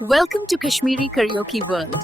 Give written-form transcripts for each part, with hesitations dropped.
Welcome to Kashmiri Karaoke World.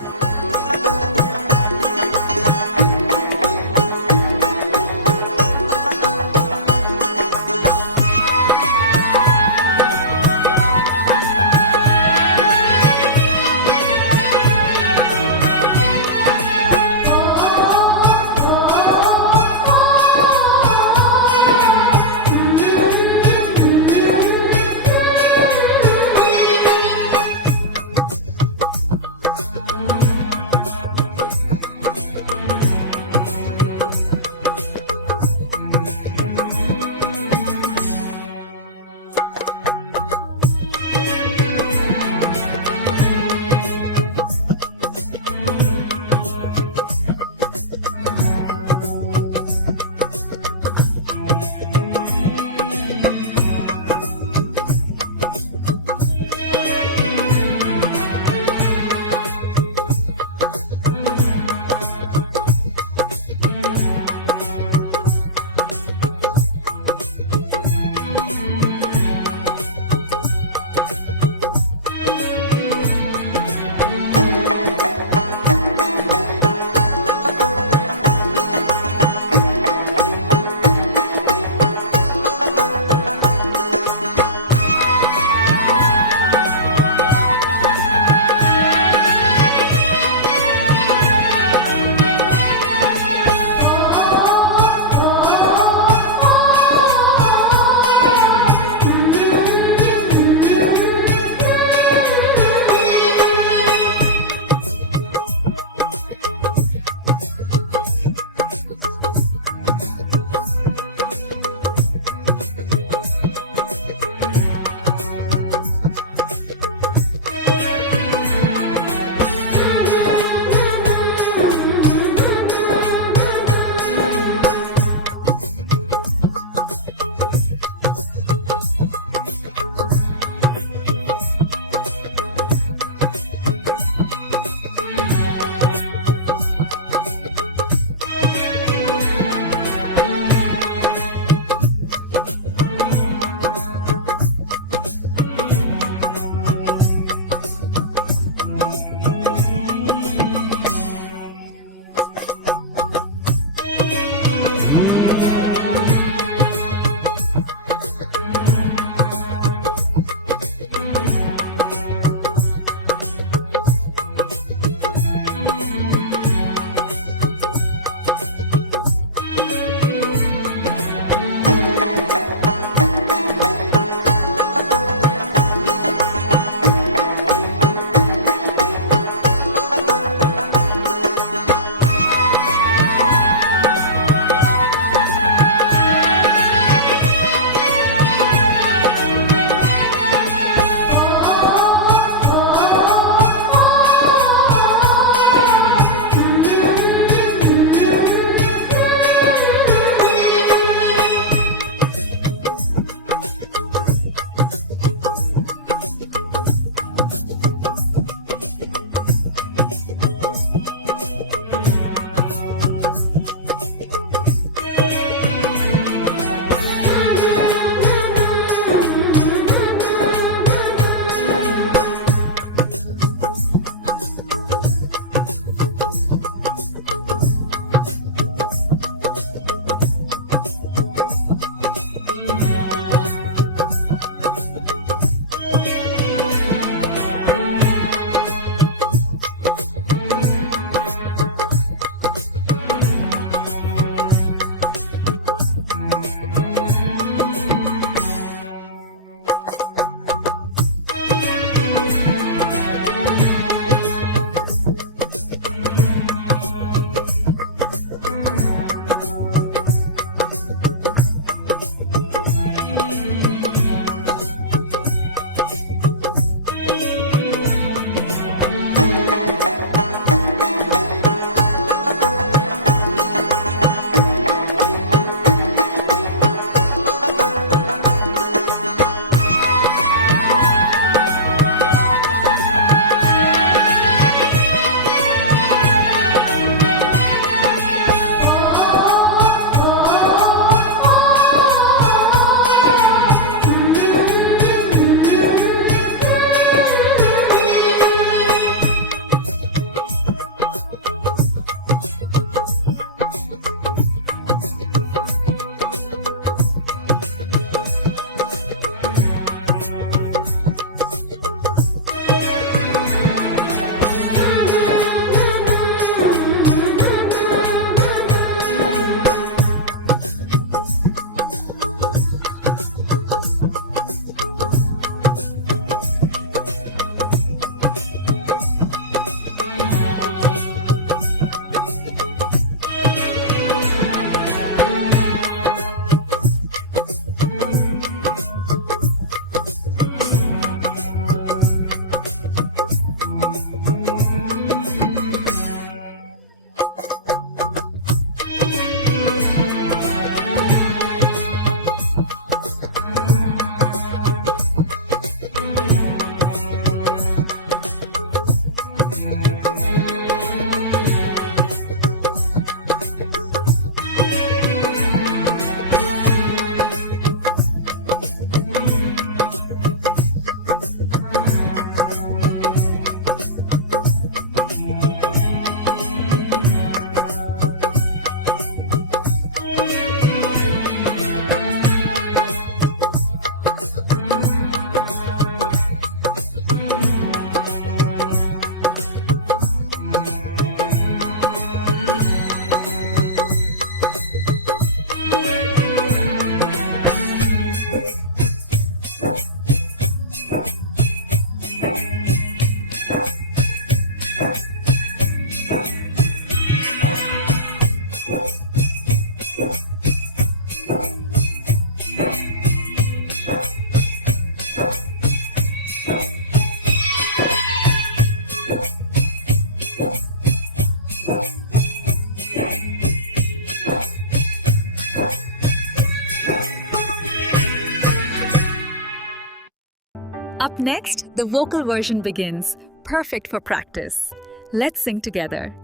Next, the vocal version begins, perfect for practice. Let's sing together.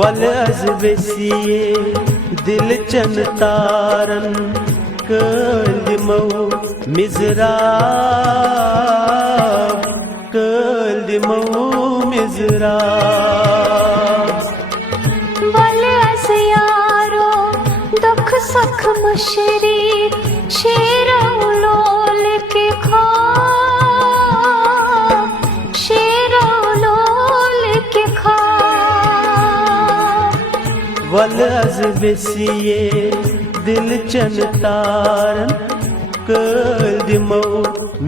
वल अज़बेसिये दिल चन तारन कल्दिमो मिज़राब कल्दिमो मिज़राब वल अज़ यारो दुख सुख मुशरी शेरो लोल के ख्वाब शेरो लोल के ख्वाब वल अज़बेसिये दिल चन तारन कल्दिमो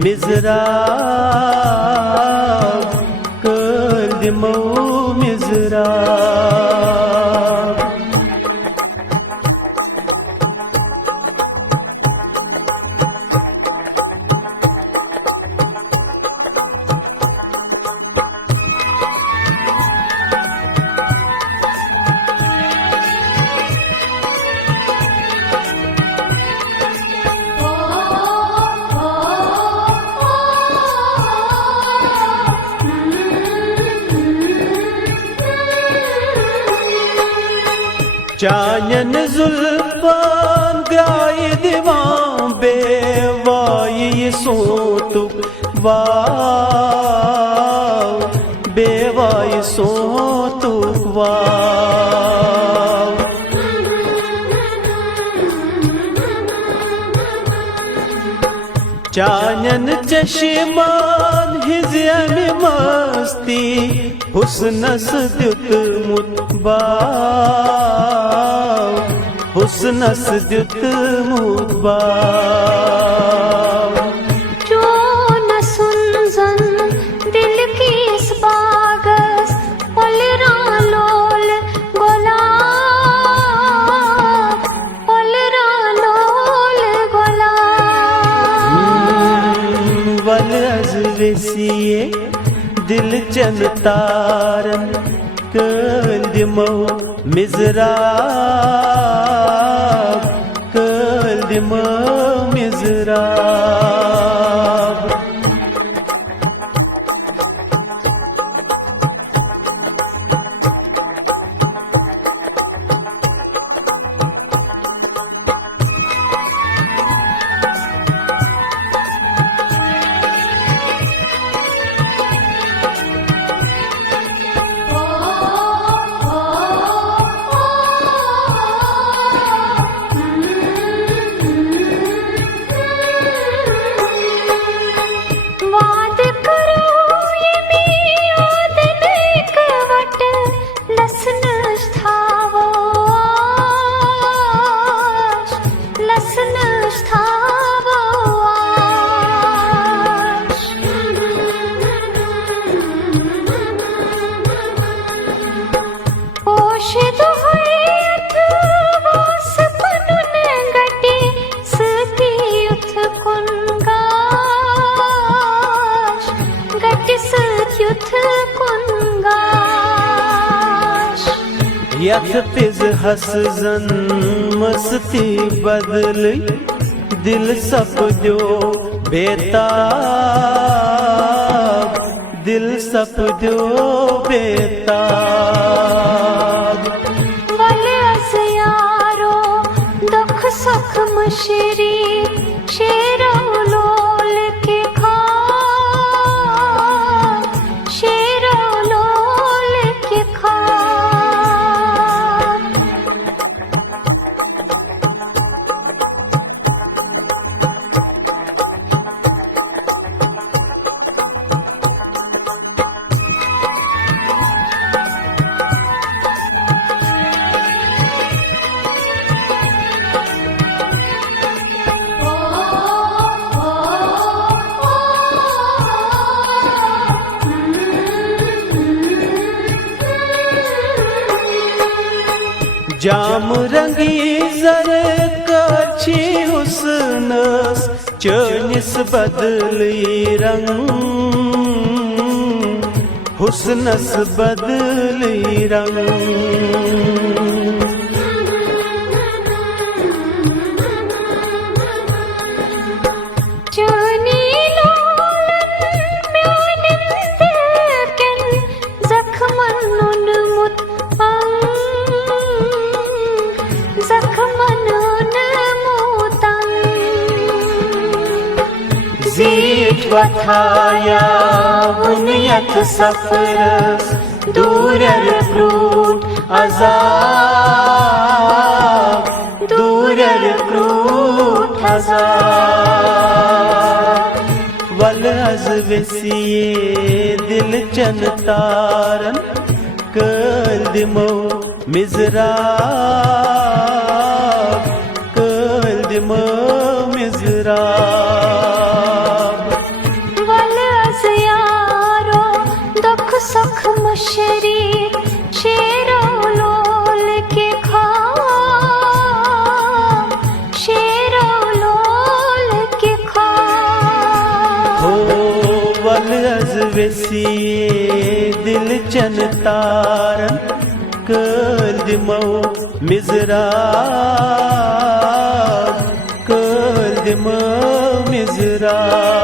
मिज़राब कल्दिमो मिज़राब चायन जुल्फान ग्राय दीवां बेवाई सोतुक वाव बेवाई सोतुक वाव चायन चश्मान हिज़्यम मस्ती हुस्नस द्युत मुतबाव हुस्नस द्युत मुतबाव जो न सुनजन दिल की इस बागस ओलरा लोल गुलाब ओलरा लोल गुलाब वल अज़बेसिये दिल चन तारन कल्दिमो मिज़राब कल्दिमो मिज़राब वाद करो ये मियाद नेक वट लसन स्थावो आश लसन स्थावो आश पोशिद हयत वास पनुन गटी सती उथ कुंगाश गटी सती उथ कुंगाश यथ पिज हसजन मस्ती बदल दिल सपद्यो बेताब दिल सपद्यो बेताब वल अज़ यारो दुख सुख मुशरी शेरो लोल के ख्वाब शेरो लोल के ख्वाब जाम रंगी जर कछी हुस्नस चनिस बदली रंग हुस्नस बदली रंग जीत वथाया बुनियत सफरस दूरर क्रूट अजाब दूरर क्रूट अजाब वल अज वसिए दिल चन तारन कल दिमो मिजराब कल दिमो मिजराब सुख मशरी शेरो लोल के ख्वाब शेरो लोल के ख्वाब हो वल अज वसिए दिल चन तारन कल दिमो मिजराब कल दिमो मिजराब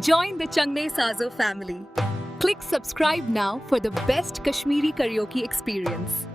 Join the Changne Sazo family. Click subscribe now for the best Kashmiri karaoke experience.